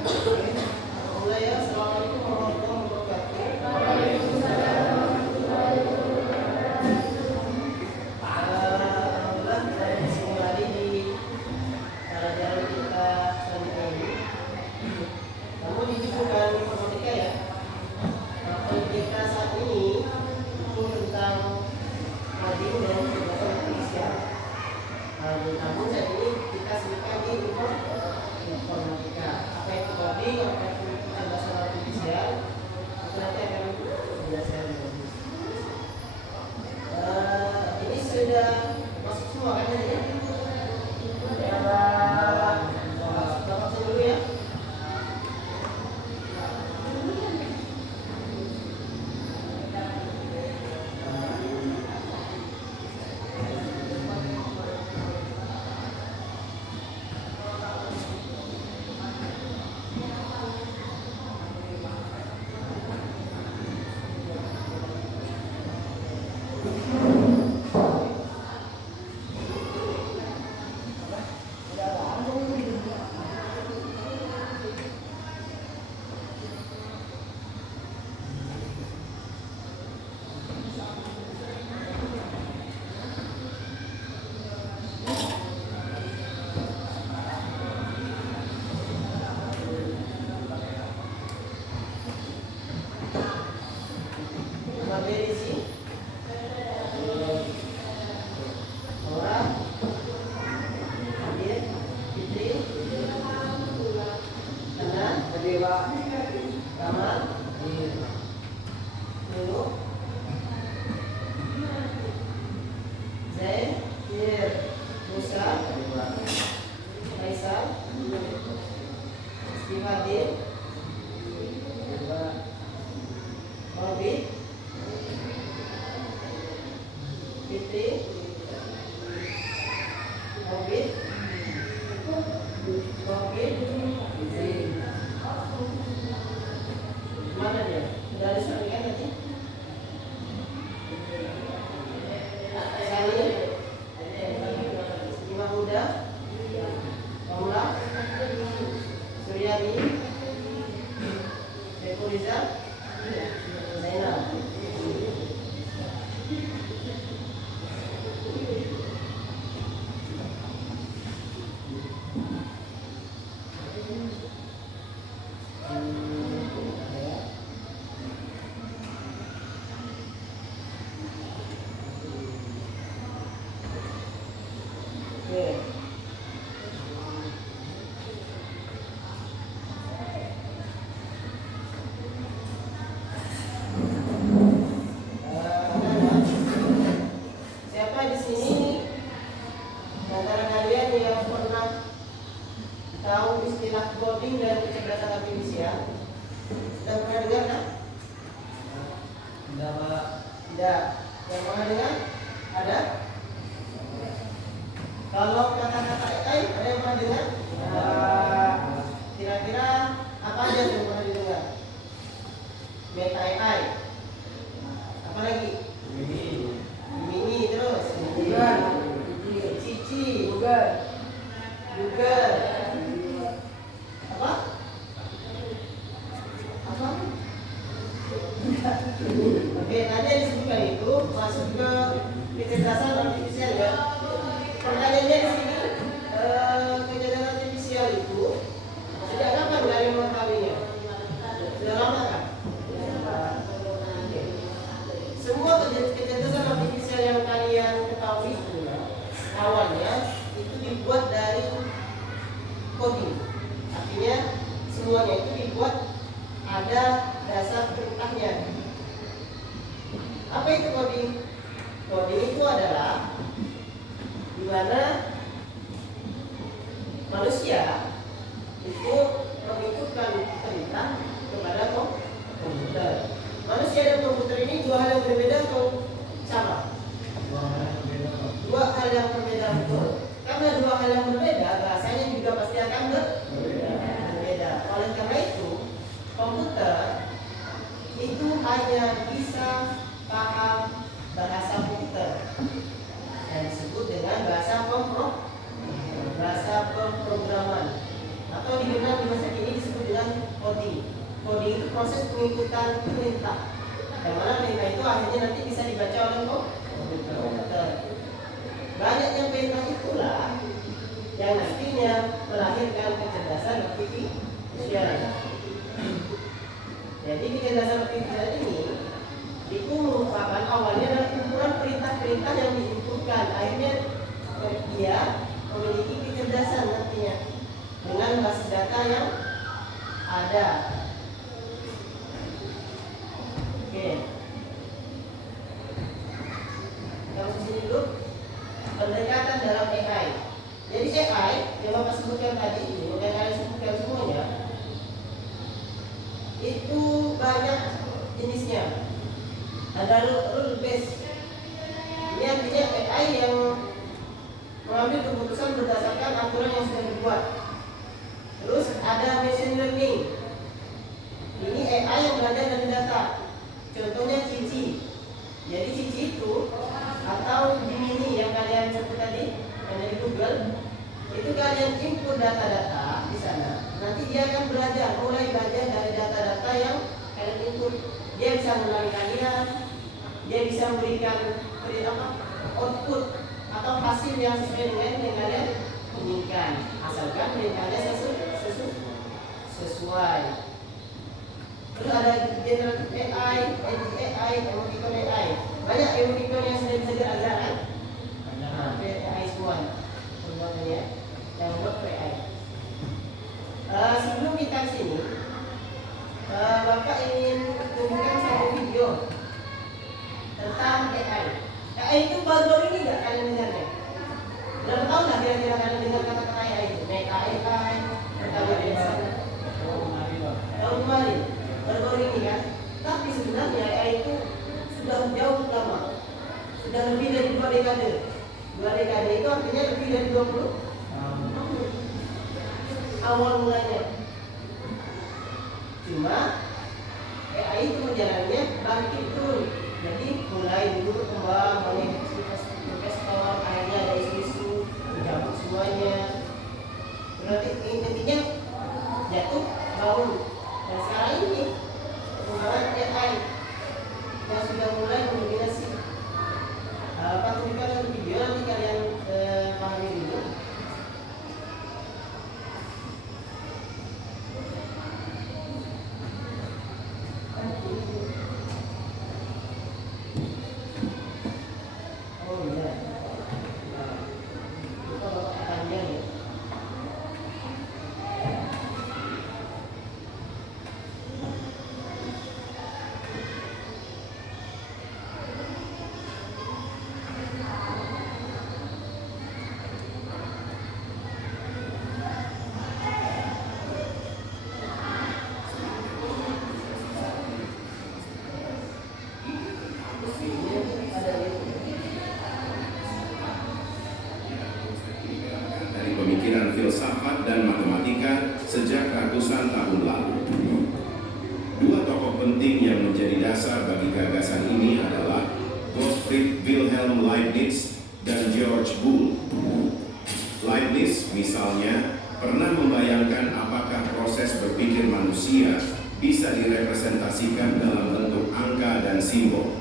Mulai ya. Assalamualaikum warahmatullahi wabarakatuh. Alhamdulillah saya bisa kembali di pelajaran kita selanjutnya ini. Namun ini bukan informatika ya. Informatika saat ini itu tentang mading dan kecerdasan artifisial. Namun saat ini kita sebutkan di informatika. Apa itu coding, apa itu kecerdasan artifisial, itu nanti akan dijelaskan. Ini sudah masuk semua kan ya? Ya, Bapak dulu ya. Mana dia? Sudah ada saringan tadi? Saling Imam Huda, Paula, Suryani, Dekoriza, Zainal. Siapa di sini antara kalian yang pernah tahu istilah coding dan kecerdasan artifisial? Sudah pernah dengar kan? Tidak. Yang pernah dengar? Ada? Kalau kata-kata AI ada yang pernah dengar? Kira-kira apa aja yang pernah didengar? Meta AI. Apa lagi? Mini terus. Cici. Google. Apa? Oke, tadi yang disebutkan itu masuk ke kecerdasan artifisial ya. Pertanyaannya di sini, kecerdasan artifisial itu sejak kapan kalian mengetahuinya? Sudah lama kan? Oke. Semua kecerdasan artifisial yang kalian ketahui awalnya itu dibuat dari coding. Artinya semuanya itu dibuat ada dasar perintahnya. Apa itu coding? Coding itu adalah di mana manusia itu menginputkan perintah kepada komputer. Manusia dan komputer ini dua hal yang berbeda atau sama? Dua hal yang berbeda betul. Karena dua hal yang berbeda, bahasanya juga pasti akan berbeda. Oleh karena itu, komputer itu hanya bisa paham bahasa komputer yang disebut dengan bahasa pemrograman. proses penginputan perintah. Yang mana perintah itu akhirnya nanti bisa dibaca oleh komputer. Banyaknya perintah itulah yang nantinya melahirkan kecerdasan artifisial. Jadi kecerdasan artifisial ini itu merupakan awalnya adalah kumpulan perintah-perintah yang diinputkan. Akhirnya dia memiliki kecerdasan nantinya dengan basis data yang ada. Oke. Yang sini dulu pendekatan dalam AI. Jadi AI yang Bapak sebutkan tadi ini, yang kalian sebutkan semuanya, itu banyak jenisnya. Ada rule based. Ini artinya AI yang mengambil keputusan berdasarkan aturan yang sudah dibuat. Terus ada machine learning. Ini AI yang belajar dari data. Contohnya Cici. Jadi Cici itu atau Gemini yang kalian sebut tadi, yang dari Google, itu kalian input data-data di sana. Nanti dia akan mulai belajar dari data-data yang kalian input. Dia bisa mengenali kalian, dia bisa memberikan output atau hasil yang sesuai dengan yang kalian inginkan, asalkan perintahnya sesuai. Terus ada generative AI, AI, emoticon AI. Banyak emoticon yang sudah bisa diajarkan. AI semua pembuatannya yang buat AI. Sebelum kita ke sini, Bapak ingin tunjukkan satu video tentang AI. AI itu baru-baru ini nggak kalian dengarnya? Berapa tahun lah kira-kira kalian dengar kata-kata AI itu? Meta AI, tahun kemarin, baru-baru ini kan? Tapi sebenarnya AI itu sudah jauh lama, sudah lebih dari 2 dekade. 2 dekade itu artinya lebih dari 20 awal mulanya. Cuma AI itu jalannya bangkit turun. Jadi mulai dulu berkembang, banyak investor, akhirnya ada isu-isu, dicabut semuanya. Berarti intinya jatuh bangun. Dan sekarang ini perkembangan AI yang sudah mulai mendominasi. Pak tunjukkan satu video nanti kalian pahami dulu. Oh iya. Lupa Bapak panjang ya. Dari pemikiran filsafat dan matematika sejak ratusan tahun lalu. 2 tokoh penting yang menjadi dasar bagi gagasan ini adalah Gottfried Wilhelm Leibniz dan George Boole. Leibniz misalnya pernah membayangkan apakah proses berpikir manusia bisa direpresentasikan dalam bentuk angka dan simbol.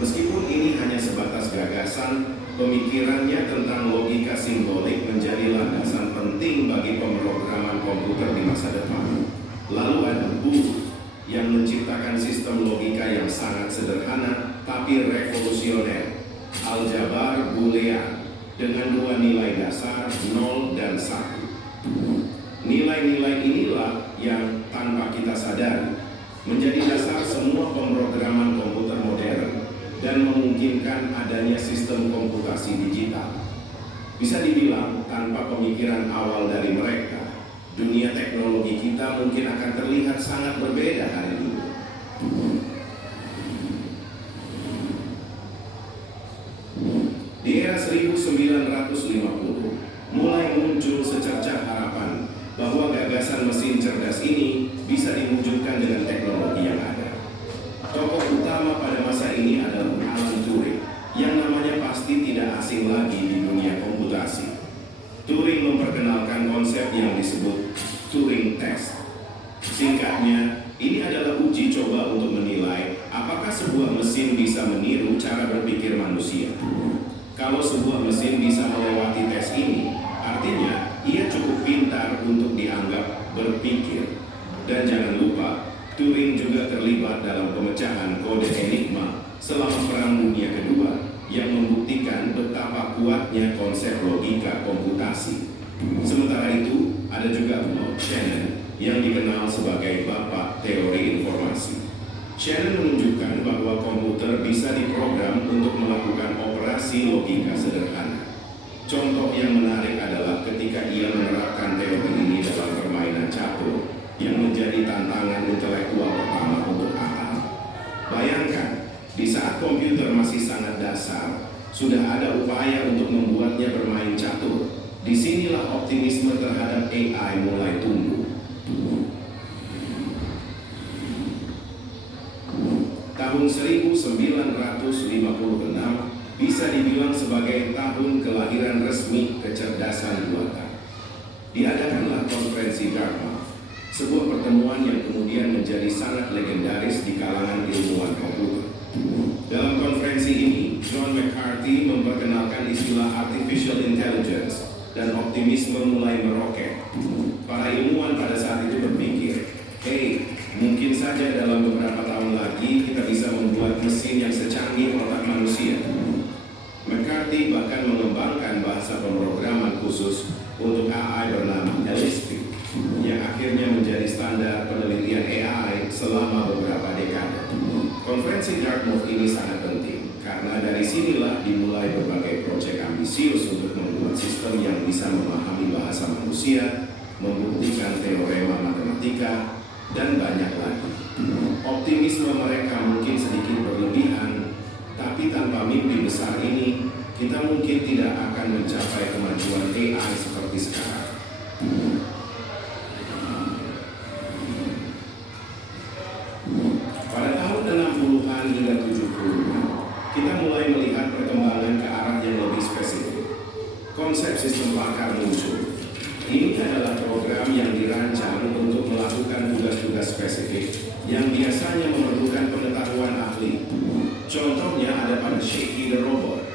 Meskipun ini hanya sebatas gagasan, pemikirannya tentang logika simbolik menjadi landasan penting bagi pemrograman komputer di masa depan. Lalu ada Boole yang menciptakan sistem logika yang sangat sederhana tapi revolusioner, aljabar Boolean, dengan 2 nilai dasar 0 dan 1. Nilai-nilai inilah yang tanpa kita sadari menjadi dasar semua pemrograman komputer modern dan memungkinkan adanya sistem komputasi digital. Bisa dibilang tanpa pemikiran awal dari mereka, dunia teknologi kita mungkin akan terlihat sangat berbeda hari ini. Di era 1950, mulai muncul secercah harapan bahwa gagasan mesin cerdas ini bisa diwujudkan dengan teknologi yang ada. Tokoh utama pada masa ini adalah Alan Turing, yang namanya pasti tidak asing lagi di dunia komputasi. Turing memperkenalkan konsep yang disebut Turing Test. Singkatnya, ini adalah uji coba untuk menilai apakah sebuah mesin bisa meniru cara berpikir manusia. Kalau sebuah mesin bisa melewati tes ini, artinya ia cukup pintar untuk dianggap berpikir. Dan jangan lupa, Turing juga terlibat dalam pemecahan kode Enigma selama Perang Dunia Kedua yang membuktikan betapa kuatnya konsep logika komputasi. Sementara itu, ada juga Claude Shannon yang dikenal sebagai bapak teori informasi. Shannon menunjukkan bahwa komputer bisa diprogram untuk melakukan operasi logika sederhana. Contoh yang menarik adalah ketika ia menerapkan teori ini dalam permainan catur yang menjadi tantangan intelektual pertama untuk AI. Bayangkan, di saat komputer masih sangat dasar, sudah ada upaya untuk membuatnya bermain catur. Disinilah optimisme terhadap AI mulai tumbuh. Tahun 1956 bisa dibilang sebagai tahun kelahiran resmi kecerdasan buatan. Diadakanlah konferensi Dartmouth, sebuah pertemuan yang kemudian menjadi sangat legendaris di kalangan ilmuwan komputer. Dalam konferensi ini, John McCarthy memperkenalkan istilah artificial intelligence dan optimisme mulai meroket. Para ilmuwan pada saat itu berpikir, mungkin saja dalam beberapa tahun lagi kita bisa membuat mesin yang secanggih otak manusia. McCarthy bahkan mengembangkan bahasa pemrograman khusus untuk AI bernama LSP, yang akhirnya menjadi standar penelitian AI selama beberapa dekade. Konferensi Dartmouth ini sangat penting, karena dari sinilah dimulai berbagai proyek ambisius untuk membuat sistem yang bisa memahami bahasa manusia, membuktikan teorema matematika, dan banyak lagi. Optimisme mereka mungkin sedikit berlebihan, tapi tanpa mimpi besar ini, kita mungkin tidak akan mencapai kemajuan AI seperti sekarang. Pada tahun 60-an hingga 70-an, kita mulai melihat perkembangan ke arah yang lebih spesifik. Konsep sistem pakar muncul. Ini adalah program yang dirancang untuk melakukan tugas-tugas spesifik yang biasanya memerlukan pengetahuan ahli. Contohnya ada pada Shaky the Robot.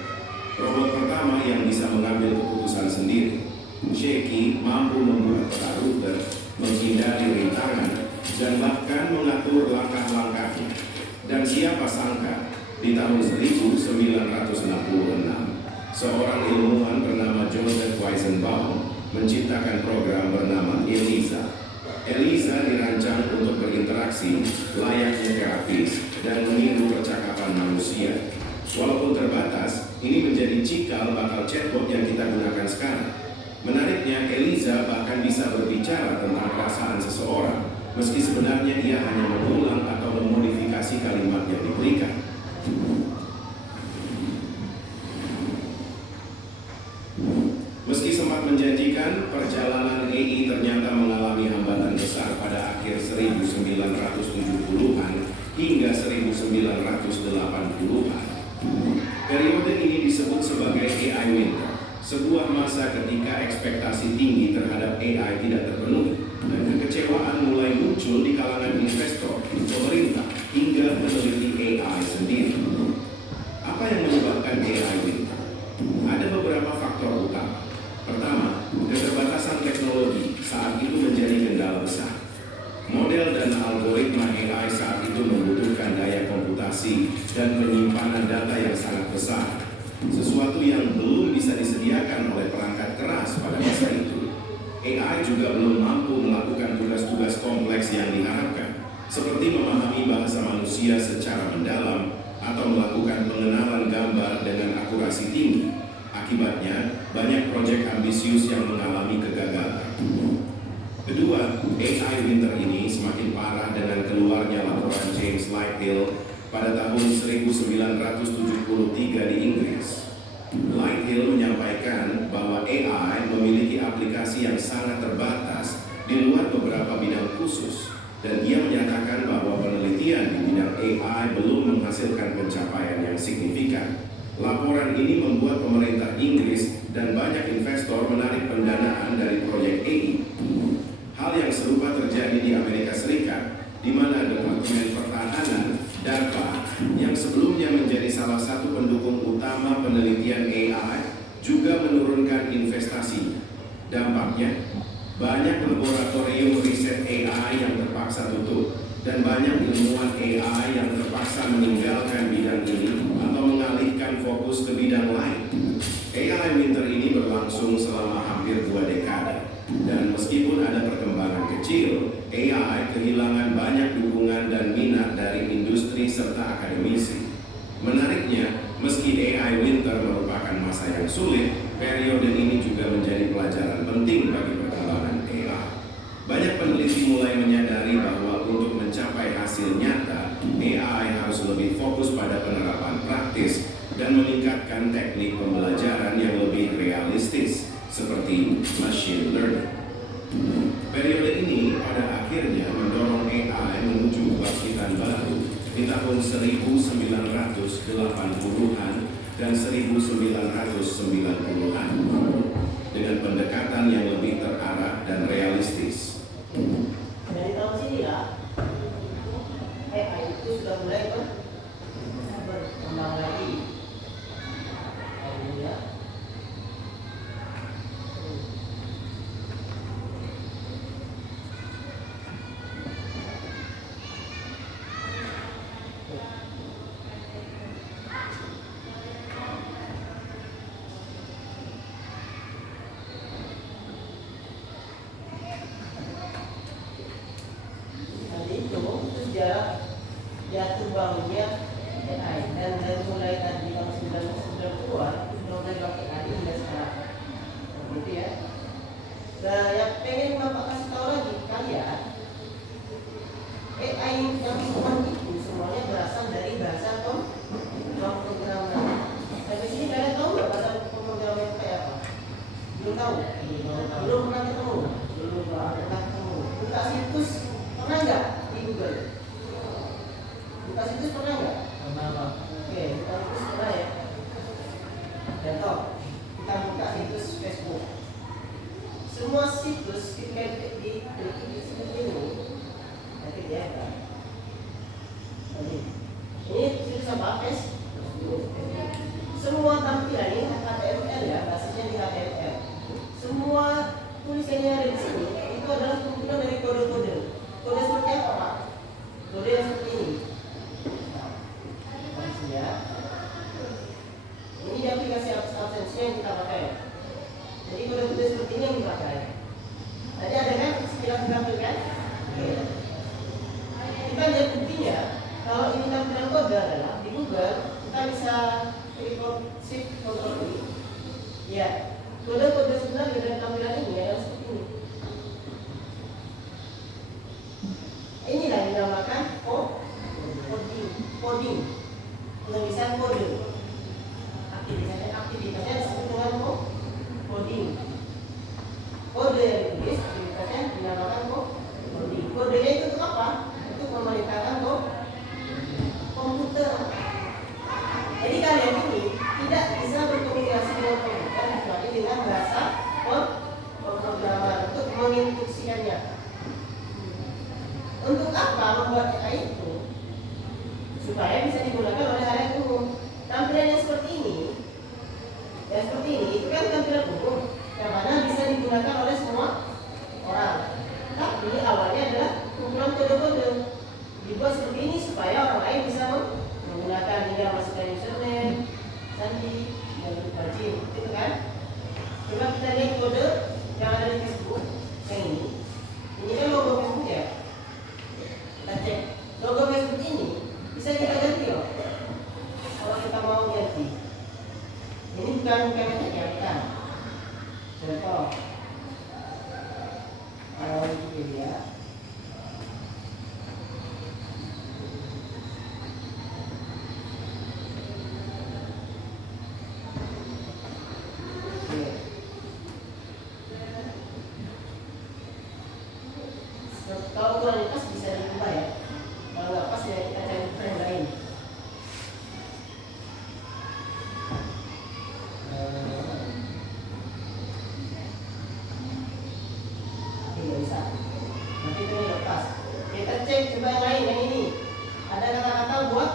Robot pertama yang bisa mengambil keputusan sendiri. Shaky mampu membuat peta rute, menghindari rintangan, dan bahkan mengatur langkah-langkahnya. Dan siapa sangka, di tahun 1966, seorang ilmuwan bernama Joseph Weizenbaum menciptakan program bernama ELIZA. ELIZA dirancang untuk berinteraksi layaknya terapis dan meniru percakapan manusia. Walaupun terbatas, ini menjadi cikal bakal chatbot yang kita gunakan sekarang. Menariknya, ELIZA bahkan bisa berbicara tentang perasaan seseorang, meski sebenarnya ia hanya mengulang atau memodifikasi kalimat yang diberikan. Meski sempat menjanjikan, perjalanan AI ternyata mengalami hambatan besar pada akhir 1970-an hingga 1980-an. Periode ini disebut sebagai AI winter, sebuah masa ketika ekspektasi tinggi terhadap AI tidak terpenuhi dan kekecewaan mulai muncul di kalangan investor, pemerintah, hingga peneliti AI sendiri. Apa yang menyebabkan AI winter? Ada beberapa faktor utama. Pertama, keterbatasan teknologi saat itu menjadi kendala besar. Model dan algoritma AI saat itu membutuhkan daya komputasi dan penyimpanan data yang sangat besar, sesuatu yang belum bisa disediakan oleh perangkat keras pada masa itu. AI juga belum mampu melakukan tugas-tugas kompleks yang diharapkan, seperti memahami bahasa manusia secara mendalam atau melakukan pengenalan gambar dengan akurasi tinggi. Akibatnya, banyak proyek ambisius yang mengalami kegagalan. Kedua, AI winter ini semakin parah dengan keluarnya laporan James Lighthill pada tahun 1973 di Inggris. Lighthill menyampaikan bahwa AI memiliki aplikasi yang sangat terbatas di luar beberapa bidang khusus, dan ia menyatakan bahwa penelitian di bidang AI belum menghasilkan pencapaian yang signifikan. Laporan ini membuat pemerintah Inggris dan banyak investor menarik pendanaan dari proyek AI. Hal yang serupa terjadi di Amerika Serikat salah satu pendukung utama penelitian AI, juga menurunkan investasinya. Dampaknya, banyak laboratorium riset AI yang terpaksa tutup, dan banyak ilmuwan AI yang terpaksa meninggalkan bidang ini atau mengalihkan fokus ke bidang lain. AI Winter ini berlangsung selama hampir 2 dekade, dan meskipun ada perkembangan kecil, AI kehilangan banyak dukungan dan minat dari industri serta akademisi. Menariknya, meski AI Winter merupakan masa yang sulit, periode ini juga menjadi pelajaran penting bagi perkembangan AI. Banyak peneliti mulai menyadari bahwa untuk mencapai hasil nyata, AI harus lebih fokus pada penerapan praktis dan meningkatkan teknik pembelajaran yang lebih realistis, seperti machine learning. Periode ini pada akhirnya mendorong AI menuju kebangkitan baru di tahun 1980-an dan 1990-an dengan pendekatan yang lebih terarah dan realistis. Dari tahun sini ya, AI itu sudah mulai berkembang lagi. Ya. Sejarah jatuh bangunnya AI dan mulai tadi tahun 1990-an itu sudah mulai pakai lagi hingga sekarang, gitu ya. Nah, yang pengen Bapak kasih tahu lagi kalian, AI yang cuma itu semuanya berasal dari bahasa pemrograman. Sampai sini kalian tahu nggak bahasa pemrograman itu kayak apa? Belum tahu? Belum pernah ketemu? Belum pernah ketemu. Buka situs pernah nggak di Google? Buka situs pernah nggak? Pernah. Oke, buka situs pernah ya. Contoh, kita buka situs Facebook. Semua situs di situs ini, nanti dia kan. Ini situs apa? Facebook. Semua tampilan ini HTML ya, basisnya di HTML. Semua tulisan yang ada di sini itu adalah kumpulan dari kode-kode. Kode seperti apa, Pak? Kode yang seperti ini. Ya. Ini di aplikasi absensi yang kita pakai. Jadi kode-kode seperti ini yang dipakai. Tadi ada kan istilah tampilkan? Kita lihat buktinya. Kalau ini tampilan kode adalah di Google, kita bisa shift Ctrl I. Ya, kode-kode sebenarnya dari tampilan ini adalah seperti ini. Inilah yang dinamakan coding. Penulisan kode. Aktivitasnya disebut dengan coding. Kode yang ditulis aktivitasnya dinamakan coding. Kodenya itu untuk apa? Untuk memerintahkan komputer. Jadi kalian ini tidak bisa berkomunikasi dengan komputer kecuali dengan bahasa pemrograman untuk menginstruksikannya. Untuk apa membuat AI itu? Supaya bisa digunakan oleh halayak umum. Tampilan yang seperti ini itu kan tampilan umum yang mana bisa digunakan oleh semua orang. Tapi awalnya adalah kumpulan kode-kode dibuat seperti ini supaya orang lain bisa menggunakan, hingga masukkan username, sandi, dan wajib, gitu kan? Coba kita lihat kode yang ada di Facebook yang ini. Ini kan logo Facebook ya. Kita cek logo Facebook ini. Bisa kita ganti loh. Kalau kita mau ganti. Ini bukan metek ya, bukan. Contoh. Kalau ini ya. Kalau kurang pas bisa diubah ya. Kalau nggak pas ya kita cari frame lain. Ini nggak bisa. Nanti itu lepas. Kita cek coba yang lain, yang ini. Ada kata-kata buat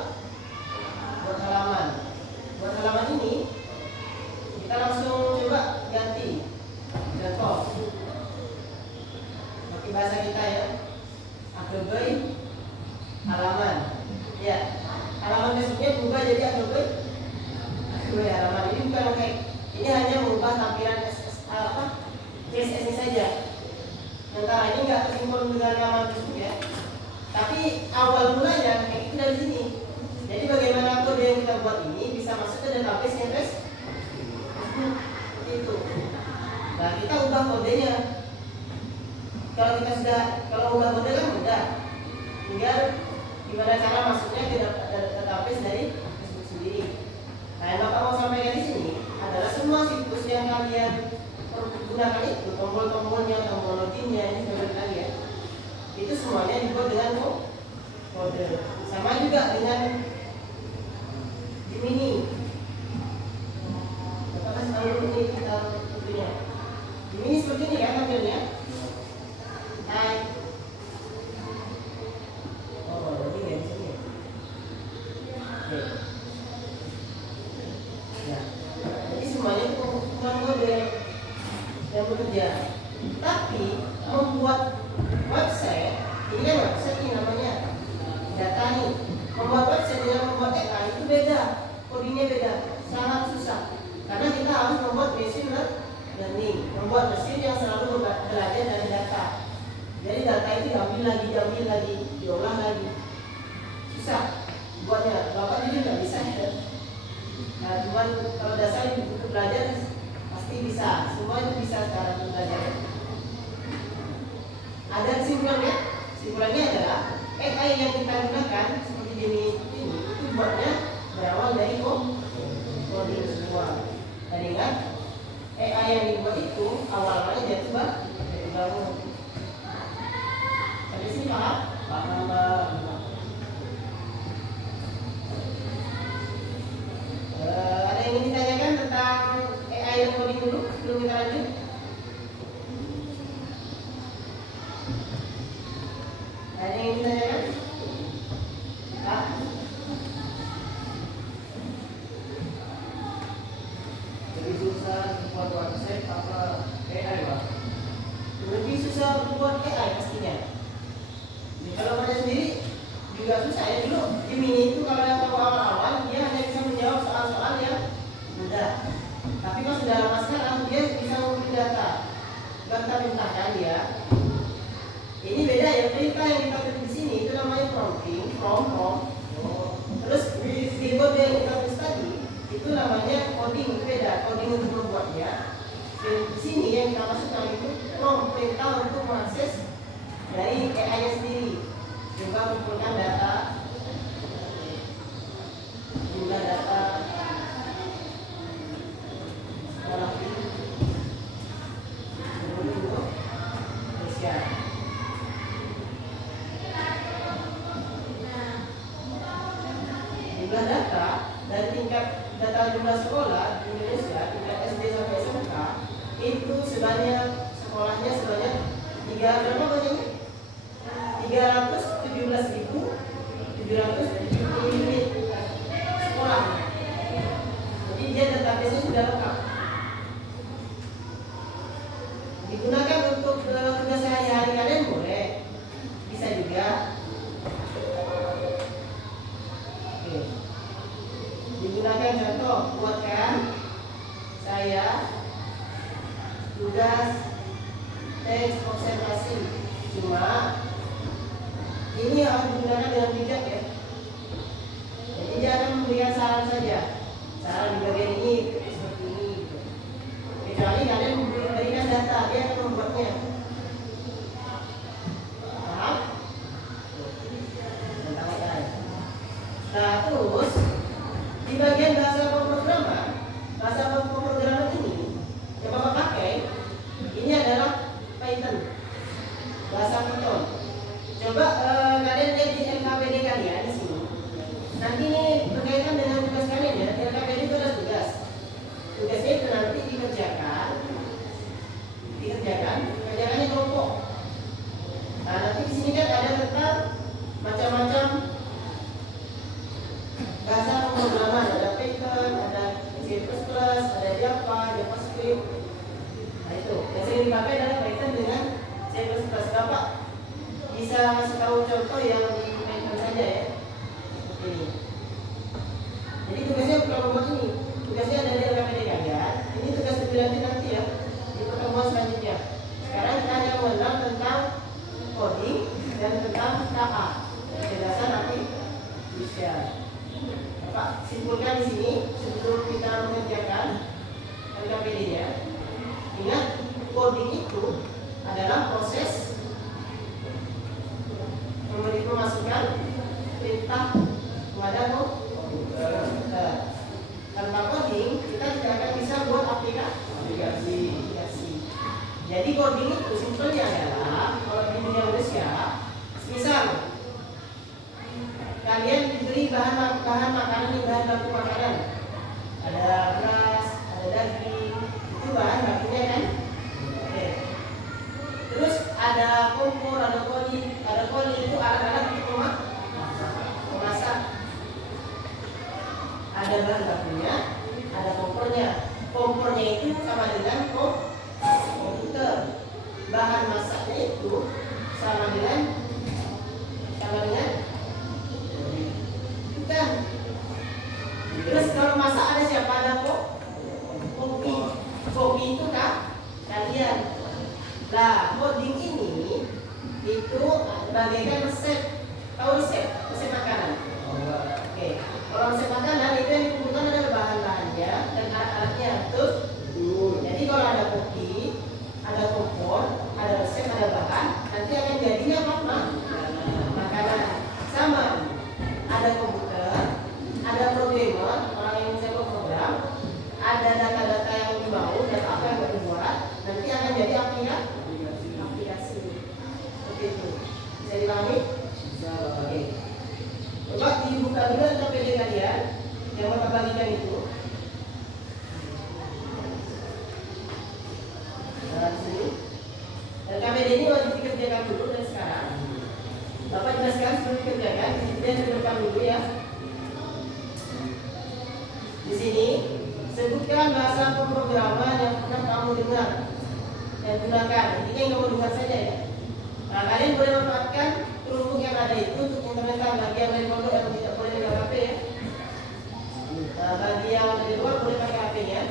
halaman. Adobe halaman. Ya, halaman Facebooknya berubah jadi Adobe halaman. Ini bukan kayak ini hanya mengubah tampilan CSS ini saja. Sementara ini nggak tersimpul dengan halaman Facebook ya. Tapi awal mulanya kayak itu dari sini. Jadi bagaimana kode yang kita buat ini bisa masuk ke database yang Facebook itu. Nah kita ubah kodenya. Kalau ubah kode kan mudah. Tinggal gimana cara masuknya ke database dari Facebook sendiri. Nah yang Bapak mau sampaikan di sini adalah semua situs yang kalian gunakan itu, tombol-tombolnya, tombol loginnya, ini sebenarnya kalian. Itu semuanya dibuat dengan kode. Sama juga dengan Gemini. Bapak kasih tahu ini kita tentunya. Gemini seperti ini kan tampilnya. Hai. Oh, berarti nggak di sini. Oke. Ya. Jadi semuanya itu kode yang bekerja. Tapi membuat website, ini kan website ini namanya data nih. Membuat website dengan membuat AI itu beda, kodingnya beda, sangat susah. Karena kita harus membuat machine learning, membuat mesin yang selalu belajar dari data. Jadi data itu diambil lagi, diolah lagi. Susah buatnya. Bapak juga nggak bisa ya. Nah, cuman kalau dasar untuk belajar pasti bisa. Semua itu bisa sekarang belajar. Ada kesimpulannya. Kesimpulannya adalah AI yang kita gunakan seperti ini itu buatnya berawal dari coding semua. Dan ingat, AI yang dibuat itu awalnya dia coba dibangun. Sampai sini paham? Paham. Ada yang ingin ditanyakan tentang AI yang coding dulu sebelum kita lanjut? Ada yang ingin ditanyakan? Pak? Lebih susah buat website apa AI, Pak? Lebih susah buat AI pastinya. Jadi, kalau Anda sendiri juga susah ya. Dulu Gemini itu kalau yang tahu awal-awal dia hanya bisa menjawab soal-soal yang mudah. Tapi kalau sudah lama sekarang dia bisa mengumpulkan data. Mentah-mentahkan dia. Ini beda ya, perintah yang kita tulis di sini itu namanya prompting, prompt. Terus di kode yang kita tulis tadi itu namanya coding, itu beda. Coding untuk membuatnya. Dan di sini yang kita masukkan itu prompt, perintah untuk mengakses dari AI-nya sendiri. Coba kumpulkan data, jumlah data, sekolah ini, seluruh Indonesia. Jumlah data dari tingkat data jumlah sekolah di Indonesia, tingkat SD sampai SMK itu sekolahnya sebanyak berapa banyaknya? 317.770 unit sekolah. Jadi dia database-nya sudah lengkap. Digunakan untuk tugas sehari-hari kalian boleh, bisa juga. Oke. Digunakan contoh buatkan saya tugas teks observasi. Cuma ini harus digunakan dengan bijak ya. Jadi dia akan memberikan saran saja. Saran di bagian ini seperti ini. Kecuali kalian memberikan data, dia akan membuatnya. Paham? Nah terus di bagian bahasa pemrograman ini yang Bapak pakai ini adalah Python, bahasa Python. Coba kalian lihat di LKPD kalian di sini. Nanti ini berkaitan dengan tugas kalian ya. LKPD itu adalah tugas. Tugasnya itu nanti kerjakannya kelompok. Nah nanti di sini kan ada tentang macam-macam bahasa pemrograman. Ada Python, ada C++, ada Java, JavaScript. Nah itu yang sering dipakai adalah Python dengan C++. Bapak bisa kasih tahu contoh yang dimainkan saja ya. Seperti ini. Jadi tugasnya bukan membuat ini. Tugasnya dari LKPD kalian. Ini tugas lebih lanjut nanti ya di pertemuan selanjutnya. Sekarang kita hanya mengenal tentang coding dan tentang KA, kecerdasan artifisial. Pak, simpulkan di sini sebelum kita mengerjakan LKPD-nya. Ingat, coding itu adalah proses memberi pemasukan perintah kepada komputer. Tanpa coding kita tidak akan bisa buat aplikasi. Jadi coding itu simpelnya adalah kalau di dunia manusia, misal kalian diberi bahan makanan, bahan baku makanan, ada beras, ada daging, itu bahan bakunya kan. Oke. Terus ada kompor, ada koli itu alat-alat untuk memasak. Ada bahan bakunya, ada kompornya. Kompornya itu sama dengan komputer. Bahan masaknya itu sama dengan bukan. Terus kalau masak ada siapa? Ada kopi itu kah? Kalian. Nah, coding ini itu bagaikan resep. Tahu resep makanan? Oke. Kalau resep makanan itu yang dibutuhkan adalah bahan-bahannya dan alat-alatnya. Betul? Jadi kalau ada kopi, ada kompor, ada resep, ada bahan, nanti akan jadinya apa? Makanan. Sama. Ada komputer, ada programmer, orang yang bisa program, ada data-data yang dimau dan apa yang mau dibuat, nanti akan jadi aplikasi. Seperti itu. Bisa dipahami? Bisa. Oke. Coba dibuka dulu LKPD kalian yang mau bagikan itu. Nah, sini. LKPD ini wajib dikerjakan dulu dan sekarang. Bapak jelaskan sebelum dikerjakan, kemudian ke depan dulu ya. Di sini sebutkan bahasa pemrograman yang pernah kamu dengar dan gunakan. Ini yang kamu dengar saja ya. Nah, kalian boleh manfaatkan terhubung yang ada itu untuk implementasi bagi yang dari pondok yang tidak boleh dengan HP ya. Nah, bagi yang dari luar boleh pakai HP-nya.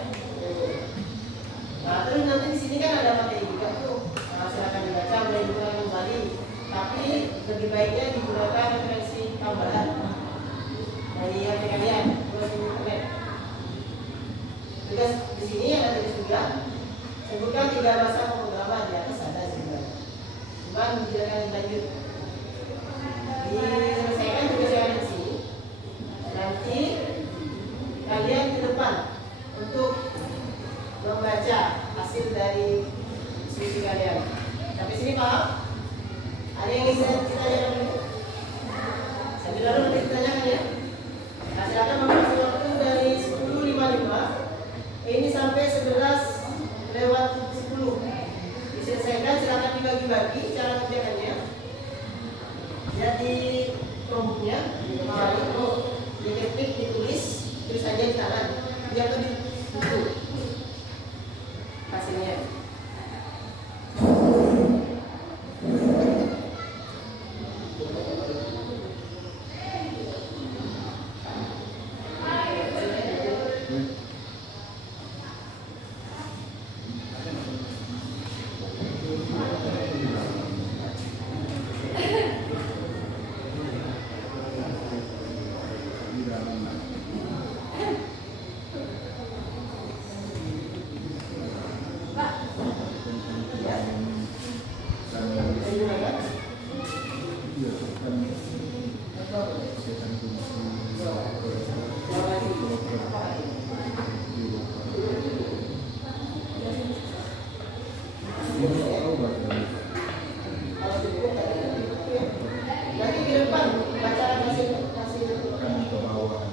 Nah, terus nanti di sini kan ada materi juga tuh. Nah, silakan dibaca, boleh digunakan kembali. Tapi lebih baiknya digunakan referensi tambahan dari HP kalian, terus internet. Tugas di sini ada tulis juga. Sebutkan 3 bahasa pemrograman, di atas ada juga. Cuman silakan lanjut. Diselesaikan tugas yang ada di sini. Nanti kalian ke depan untuk membaca hasil dari diskusi kalian. Sampai sini paham? Ada yang bisa ditanyakan dulu? Sambil lalu nanti ditanyakan ya. Nah, silakan memasuki waktu dari 10.55 ini sampai 11:10. Diselesaikan, silakan dibagi-bagi cara kerjakannya. Lihat di Chromebooknya, diketik, ditulis saja di tangan. Jatuh di buku hasilnya. Nanti ke depan baca hasil ke bawah.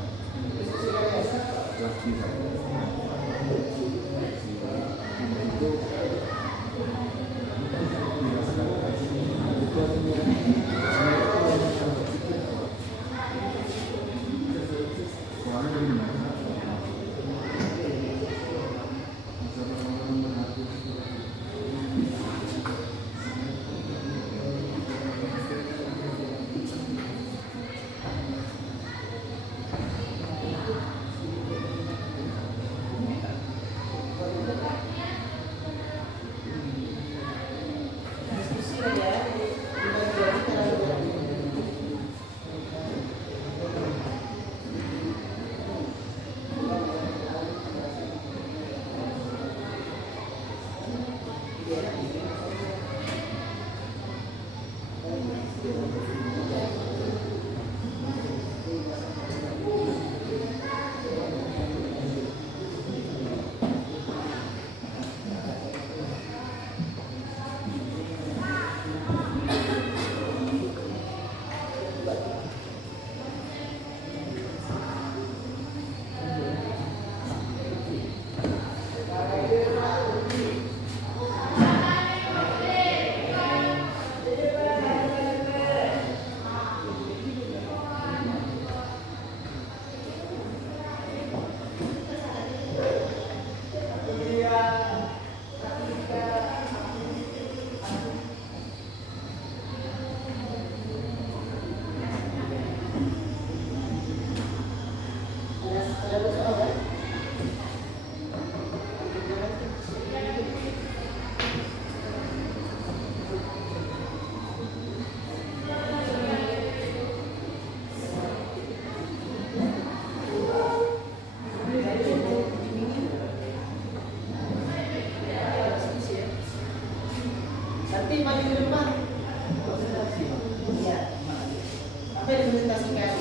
apa yang dipresentasikan.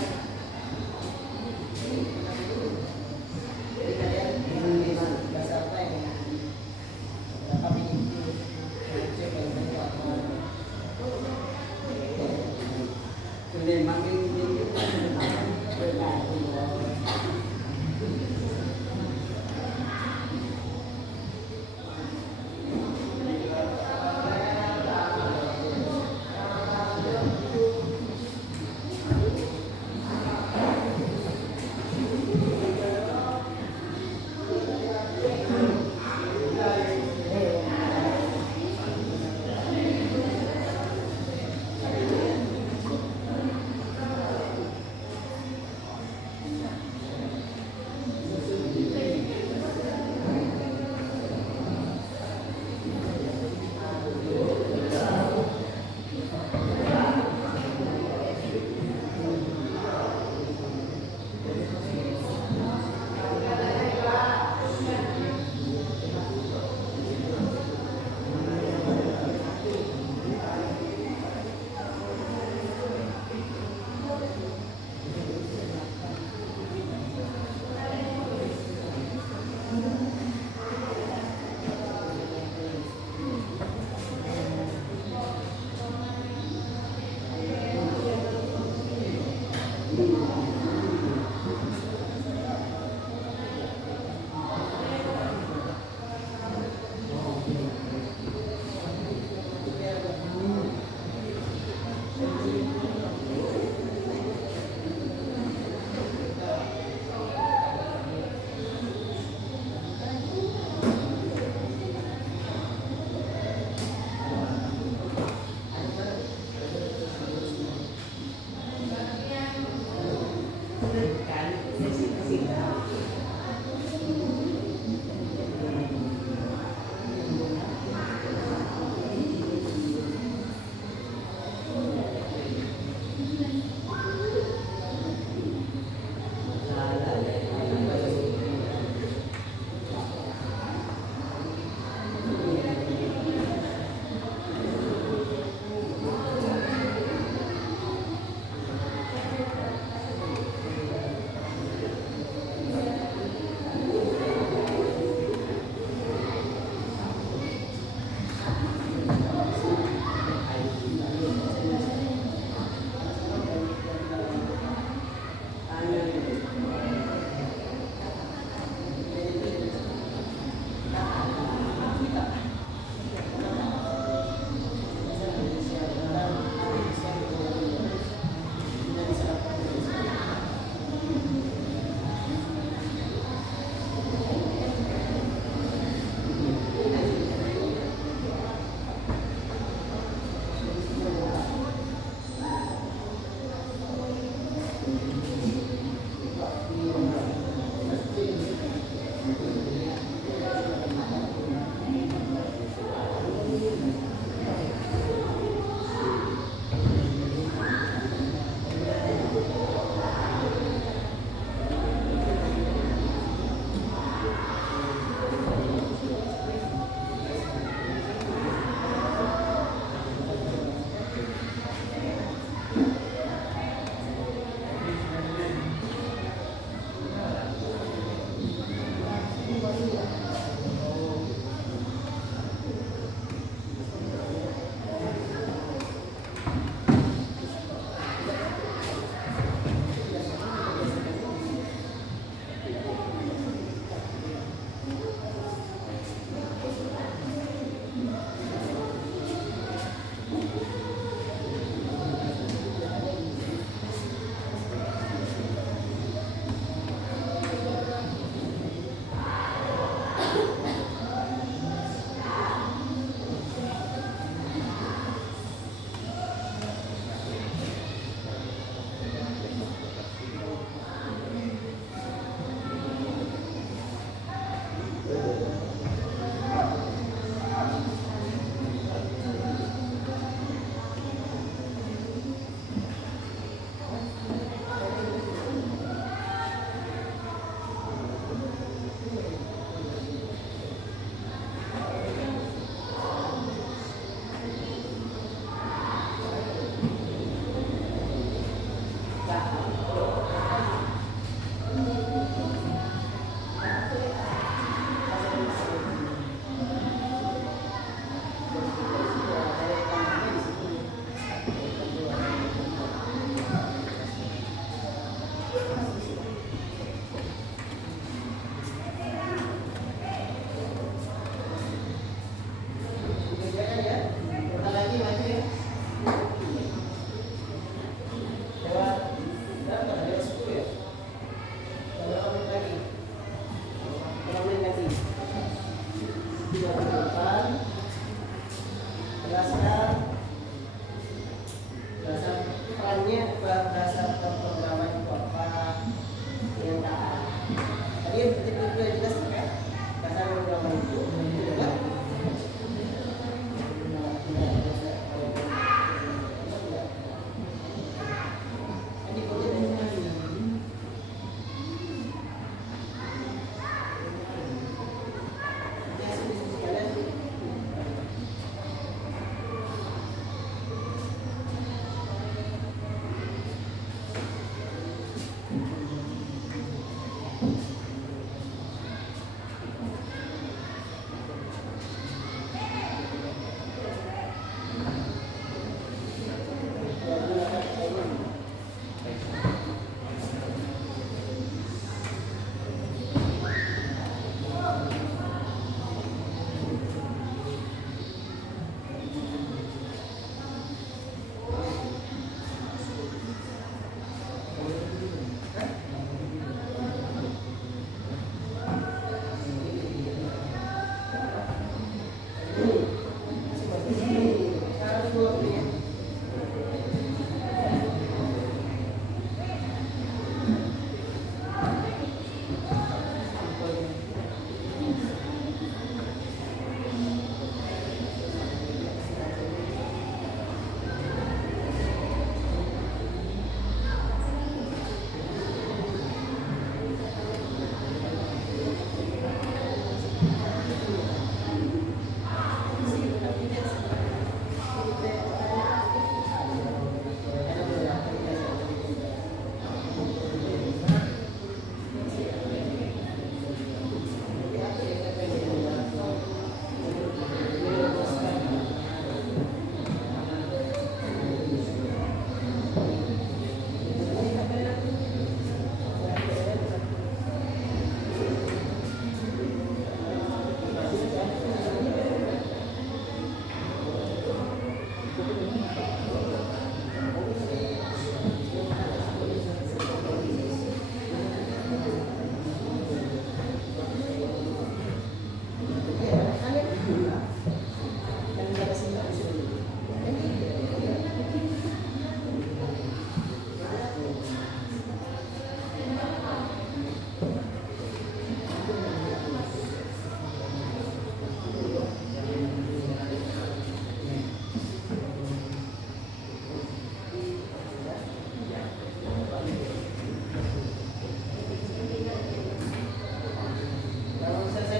Jadi kalian dengan bahasa apa yang berapa minggu cek yang tentu apa. Kemudian makin ini bahasa pemrograman itu apa yang tak tadi itu jelas kan bahasa pemrograman itu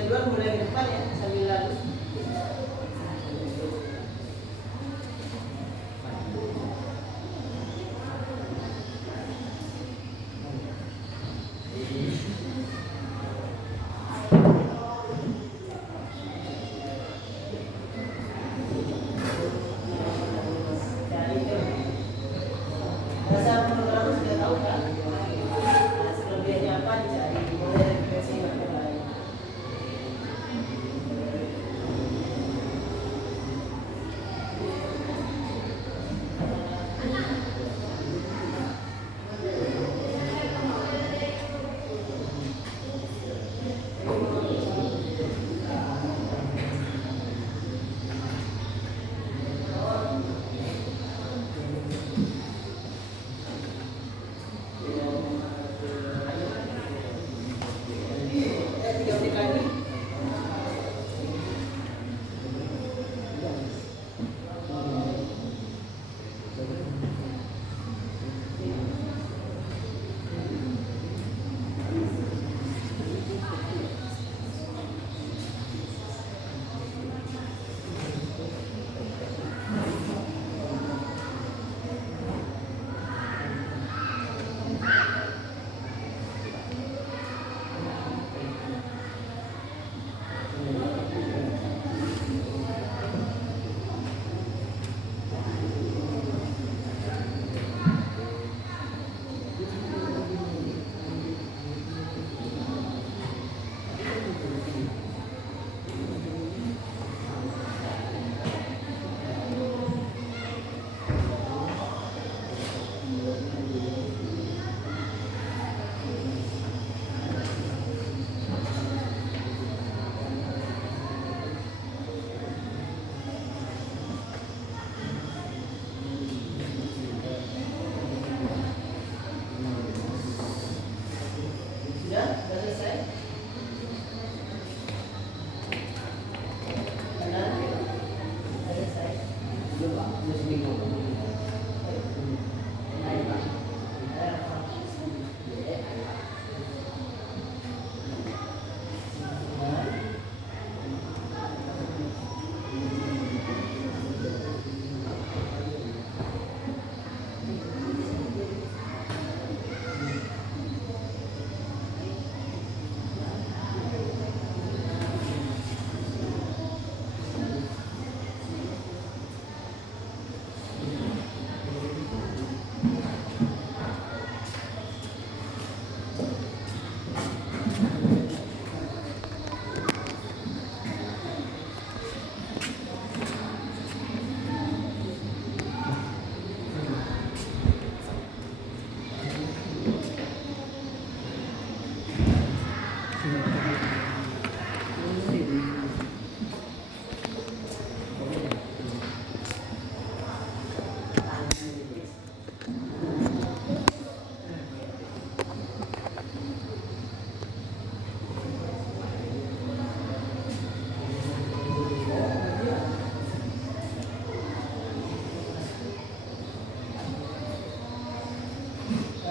juga mulai ke depan ya sambil lalu. Bahasa pemrograman sudah tahu kan? Selebihnya apa dicari mulai referensi yang lain.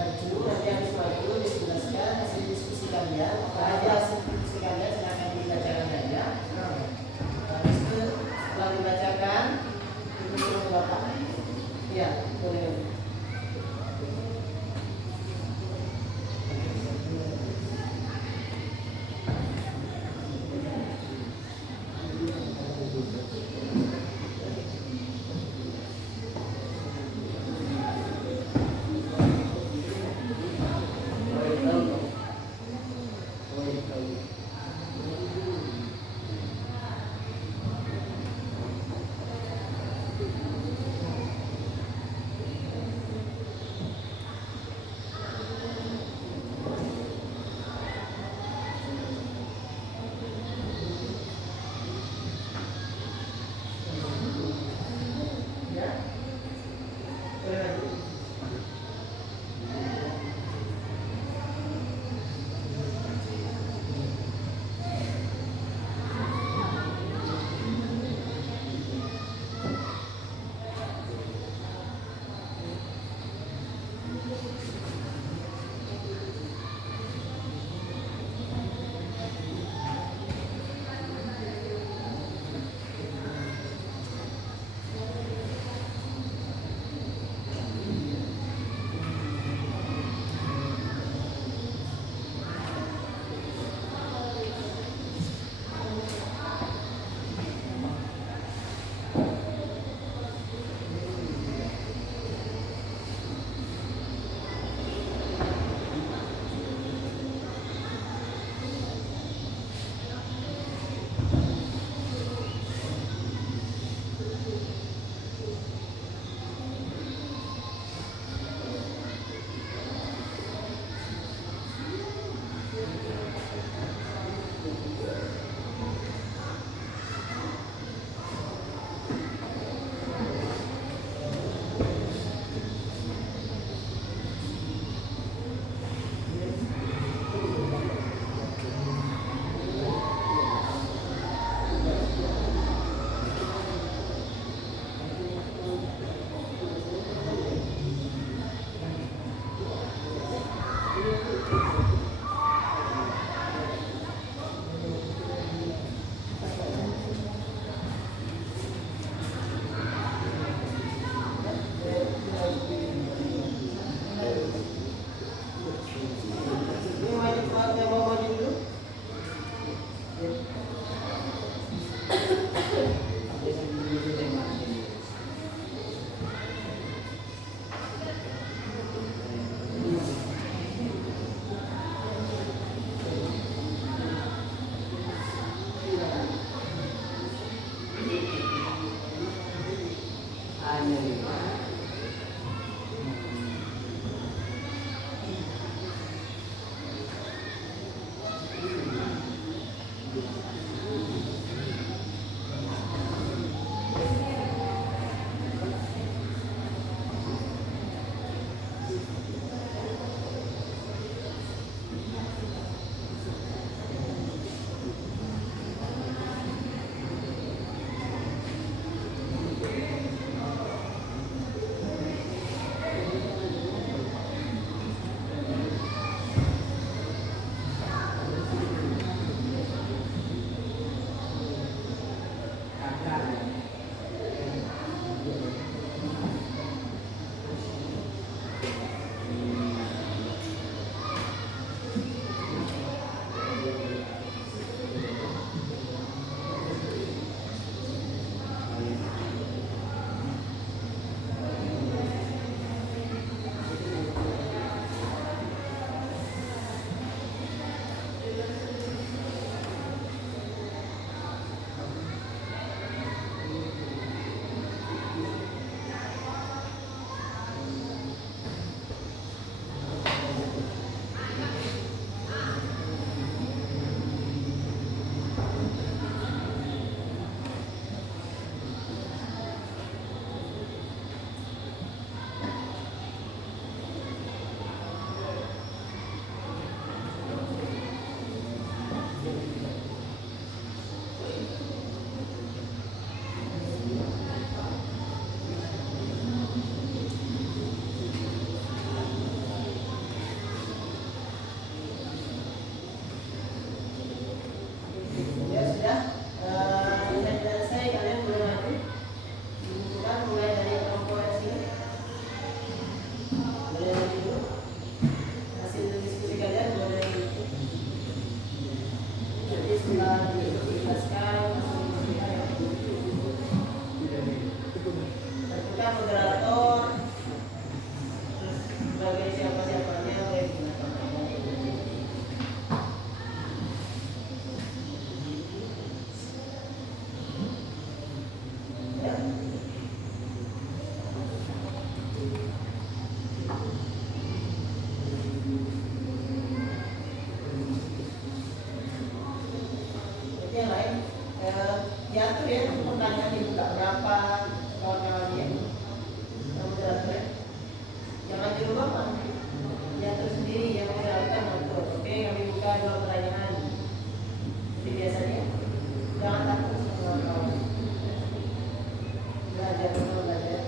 maju, nanti habis maju dijelaskan hasil diskusi kalian. Apa aja hasil diskusi kalian silakan dibacakan saja. Habis itu setelah dibacakan, ibu suruh bapak. Ya, boleh. sebagai siapa-siapanya oleh ya. Yang lain diatur ya pertanyaan dibuka berapa kawan-kawan ya. Jangan dirubah Pak. Diatur sendiri yang menjalankan atur. Oke, kami buka 2 pertanyaan. Jadi biasanya jangan takut sama kawan-kawan. Belajar dulu belajar.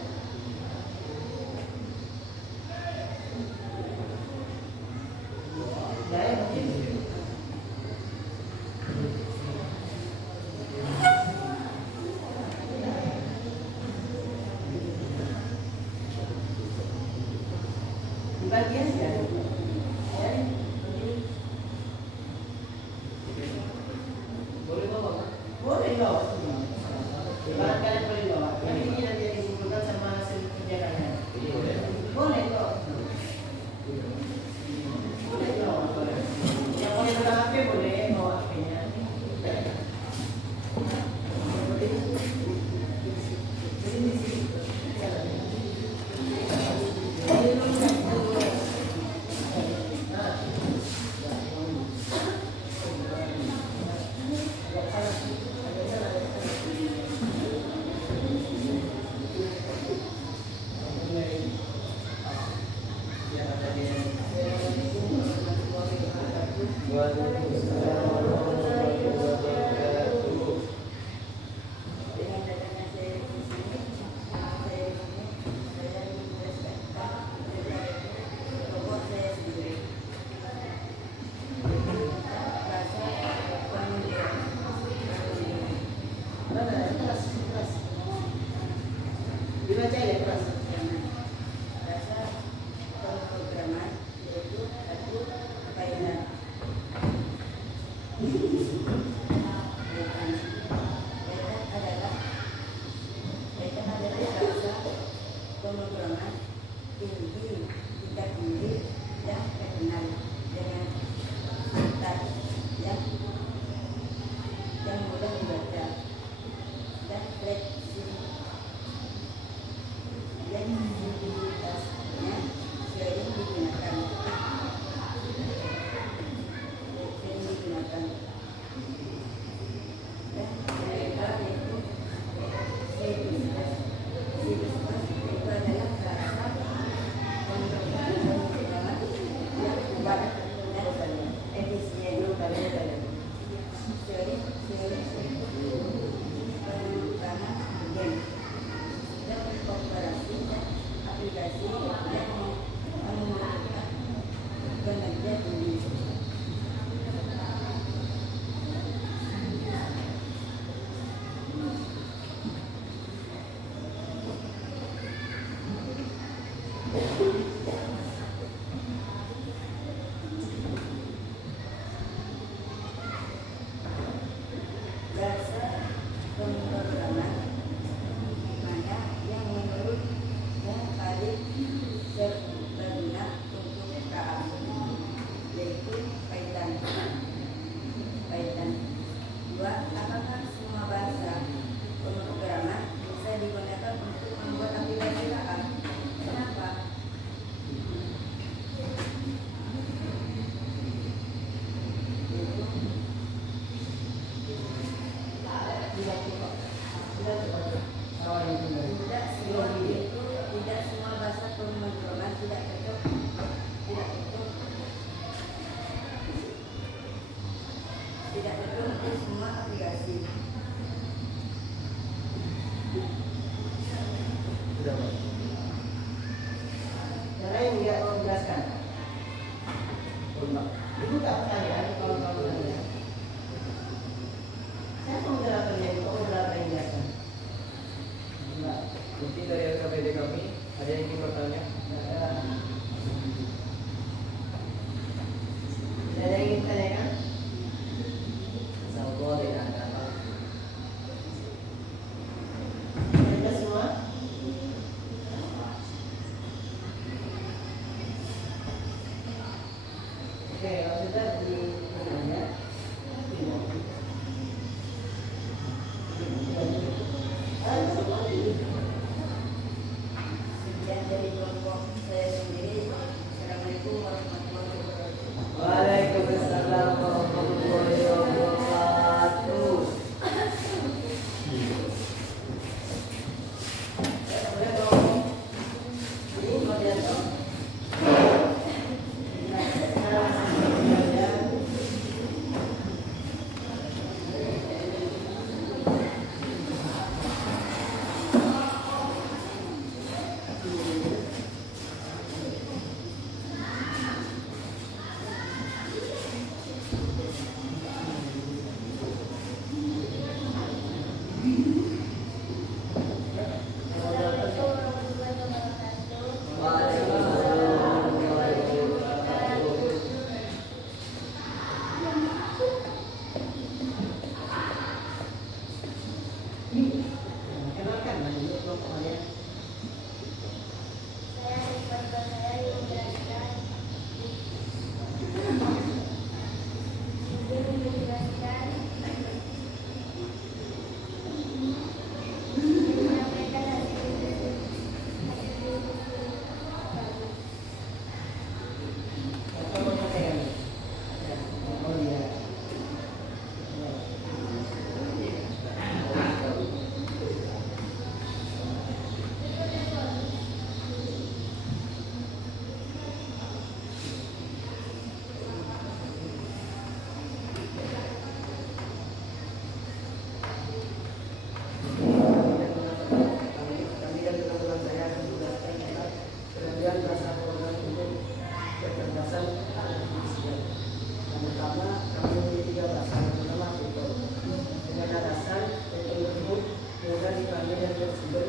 Ya mungkin. Bagian ya, boleh bawa, boleh bawa, barang kalian boleh bawa. Yang ini nanti dikumpulkan sama hasil kerja kalian. Boleh kok, boleh bawa. Yang boleh bawa HP boleh bawa HP-nya. Dibaca ya keras. Rasa pemrograman yaitu satu kaitan adalah rasa pemrograman tinggi tingkat tinggi yang terkenal dengan sintak yang mudah dibaca dan fleksibel. Fleksibilitasnya sering digunakan dan mereka itu itu adalah rasa pemrograman yang kuat dan efisien sering pengembangan game dan operasi dan aplikasi yang membutuhkan kinerja tinggi. Bahasa pemrograman mana yang menurutmu paling berguna untuk keamanan? kalau sudah di namanya Sekian dari kelompok saya sendiri. Assalamualaikum warahmatullahi wabarakatuh. Waalaikumsalam warahmatullahi wabarakatuh. Kenalkan nama kelompok kalian. Apa mau nyampaikan? Oh iya. Kami dan teman-teman saya akan menjelaskan tentang pengambilan bahasa program untuk kecerdasan artifisial. Yang pertama, kami memiliki 3 bahasa. Yang pertama, Python. Dengan alasan Python tersebut mudah dipanggil dan bersumber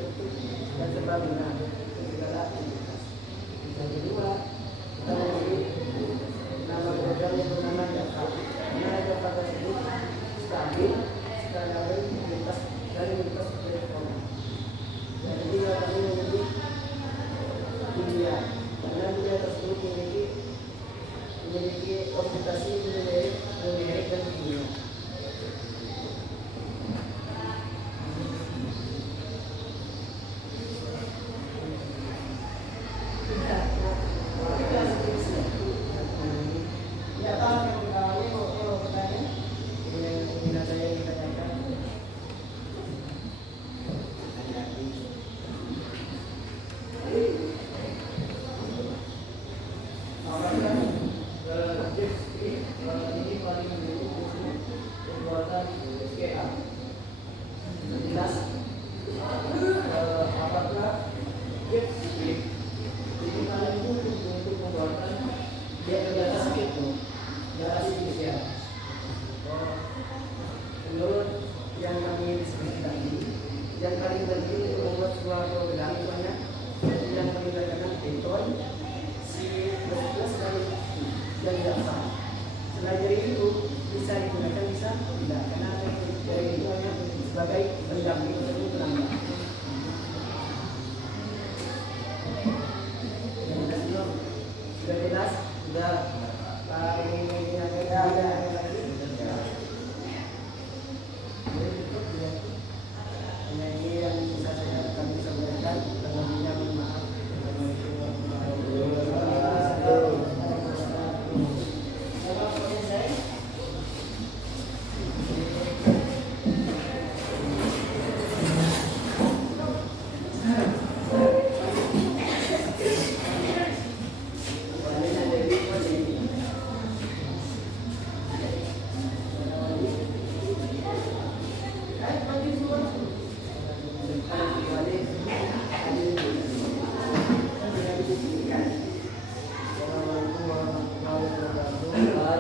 dan serbaguna untuk segala aktivitas. Yang kedua, kita memiliki nama program yang bernama Java. Karena Java tersebut stabil, scalable, lintas platform. Yang ketiga, kami memiliki India. Karena India tersebut memiliki komputasi numerik dan kimia. Tidak tahu yang pertama ini mau bertanya. Ini saya yang ditanyakan. Ini paling pembuatan SKA. Jelas apakah script ini kalian itu untuk pembuatan dia terbiasa script tuh dari artifisial. Menurut yang kami diskusi tadi, yang paling penting untuk membuat sebuah program itu hanya yang melibatkan Python, C++, dan Java. Selain dari itu bisa digunakan, bisa tidak, karena dari itu hanya sebagai pendamping untuk penambah. Sudah jelas, sudah ini ada lagi. Hanya ini yang bisa kami sampaikan. Sebelumnya mohon maaf. Karena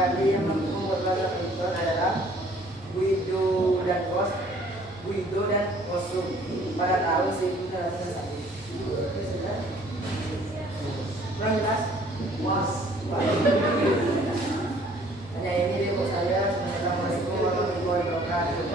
kali yang membuat lagu itu adalah Guido dan Kosum pada tahun 1901. Kurang jelas? Was. Hanya ini deh buat saya. Assalamualaikum warahmatullahi wabarakatuh.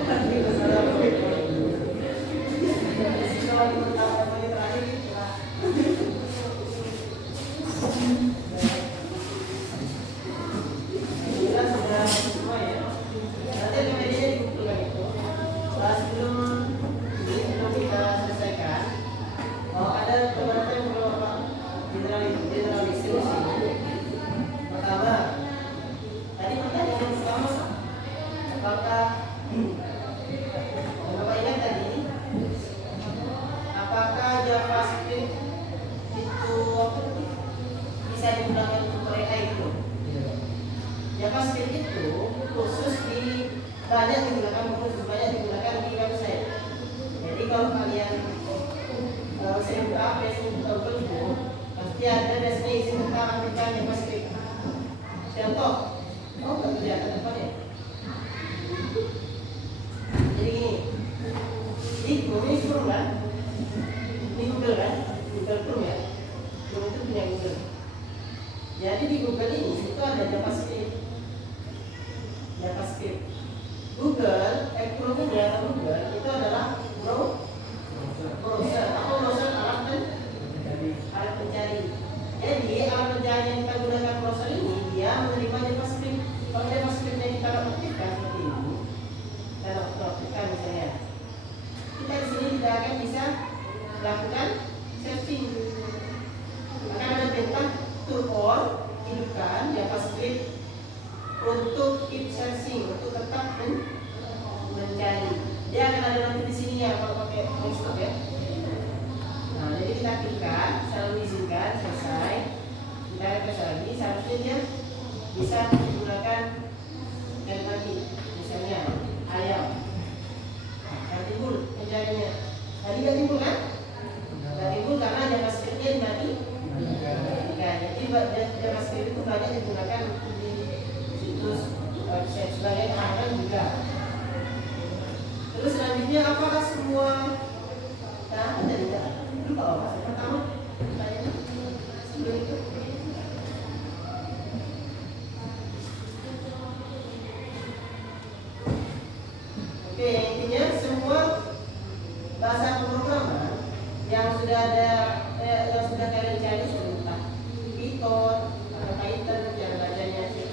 JavaScript itu khusus banyak digunakan di website. Jadi kalau kalian saya buka Facebook atau Facebook, pasti ada biasanya isi tentang aplikasi JavaScript. Contoh, nggak kelihatan depannya. Jadi ini Chrome kan? Ini Google kan? Google Chrome ya? Chrome itu punya Google. Jadi di Google ini itu ada JavaScript. Google itu adalah browser atau browser alat pencari. Jadi alat pencari yang kita gunakan browser ini dia menerima JavaScript. Kalau JavaScript yang kita aktifkan seperti ini, kita aktifkan misalnya, kita di sini tidak akan bisa melakukan searching. Akan ada perintah to all, hidupkan JavaScript untuk keep searching, untuk tetap mencari. Dia akan ada nanti di sini ya kalau pakai desktop ya. Nah, jadi kita klikkan, selalu izinkan, selesai. Kita refresh lagi, seharusnya dia bisa digunakan dan lagi, misalnya ayam. Nah, timbul pencariannya. Tadi nggak timbul kan? Nggak timbul karena JavaScript-nya tadi. Jadi JavaScript itu banyak digunakan di situs website sebagai keamanan juga. Terus selanjutnya apakah semua lupa apa? Pertama tanya sebelum itu. Oke, intinya semua bahasa pemrograman yang sudah ada yang sudah kalian cari entah Python atau Python yang bacanya C++,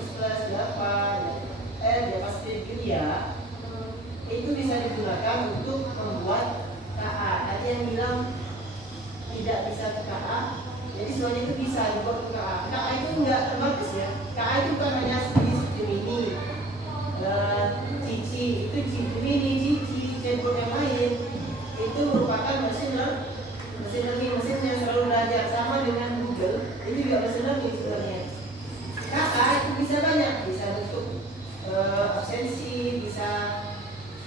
Java, JavaScript, Julia, itu bisa digunakan untuk membuat KA. Tadi yang bilang tidak bisa ke KA, jadi semuanya itu bisa dibuat ke KA. KA itu enggak terbatas ya. KA itu bukan hanya Gemini, Cici, itu Gemini, Cici, chatbot yang lain itu merupakan mesin learning, mesin yang selalu belajar, sama dengan Google. Itu juga mesin learning sebenarnya. KA itu bisa banyak, bisa untuk absensi,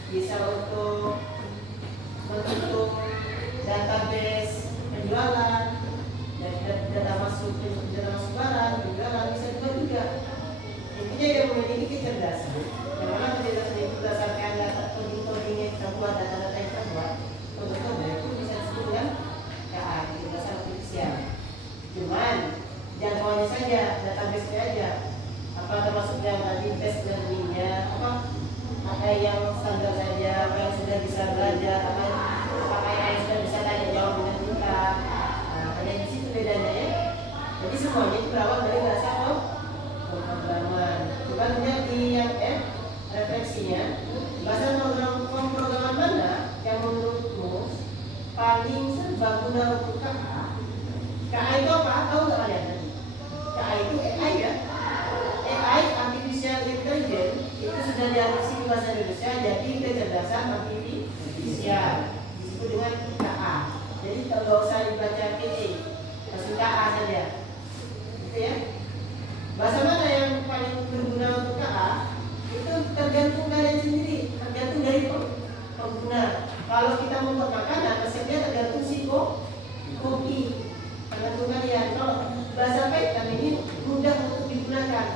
bisa untuk bentuk database penjualan, data masuk barang, penjualan, bisa juga. Intinya yang memiliki kecerdasan, yang mana kecerdasan itu berdasarkan data coding yang kita buat, data-data yang kita buat, contohnya itu bisa disebut dengan KA, kecerdasan artifisial. Cuman jangkauannya saja, database-nya aja, apa termasuk yang tadi tes learning-nya, apa yang standar saja, apa yang sudah bisa belajar, apa yang sudah bisa tanya jawab dengan kita. Nah, hanya di situ bedanya ya. Jadi semuanya itu berawal dari bahasa pemrograman. Bukan lihat di yang F refleksinya, bahasa pemrograman mana yang menurutmu paling serbaguna untuk KA? KA itu apa? Tahu nggak kalian tadi? KA itu AI ya. AI, artificial intelligence, itu sudah diadopsi di bahasa Indonesia jadi kecerdasan artifisial, disebut dengan KA. Jadi nggak usah dibaca PA, langsung KA saja, gitu ya. Bahasa mana yang paling berguna untuk KA? Itu tergantung kalian sendiri, tergantung dari pengguna. Kalau kita membuat makanan, resepnya tergantung si kopi, tergantung kalian. Kalau bahasa Python ini mudah untuk digunakan.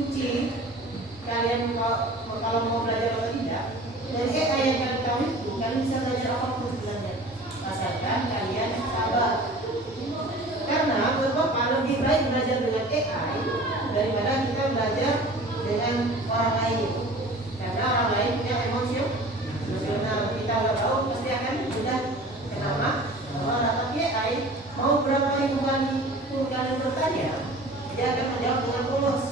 kunci kalian kalau mau belajar atau tidak. Dan AI yang kalian tahu itu kalian bisa belajar apapun sebenarnya, asalkan kalian sabar. Karena menurut Bapak lebih baik belajar dengan AI daripada kita belajar dengan orang lain. Karena orang lain punya emosional, kita udah tahu pasti akan mudah kenapa. Tapi AI mau berapa ribu kali pun kalian bertanya, dia akan menjawab dengan polos,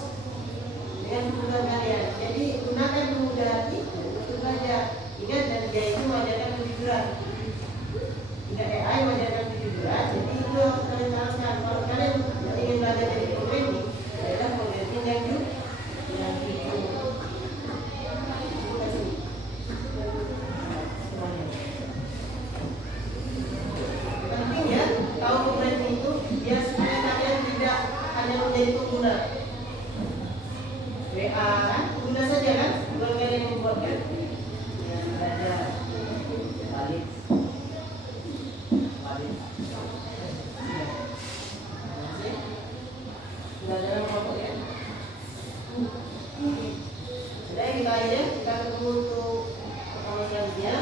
dengan kemudahan kalian. Jadi gunakan kemudahan itu untuk belajar. Ingat, dan dia itu mengajarkan lebih berat. Jika AI mengajarkan lebih berat, jadi itu harus kalian tahukan. Kalau kalian ingin belajar dari programming, adalah programming yang jujur. Pentingnya tahu programming itu biar supaya kalian tidak hanya menjadi pengguna. WA kan, pengguna saja kan, bukan kalian yang membuat kan. Ya, belajar balik. Belajar apa ya? Sudah kita aja, kita ketemu untuk pertemuan selanjutnya.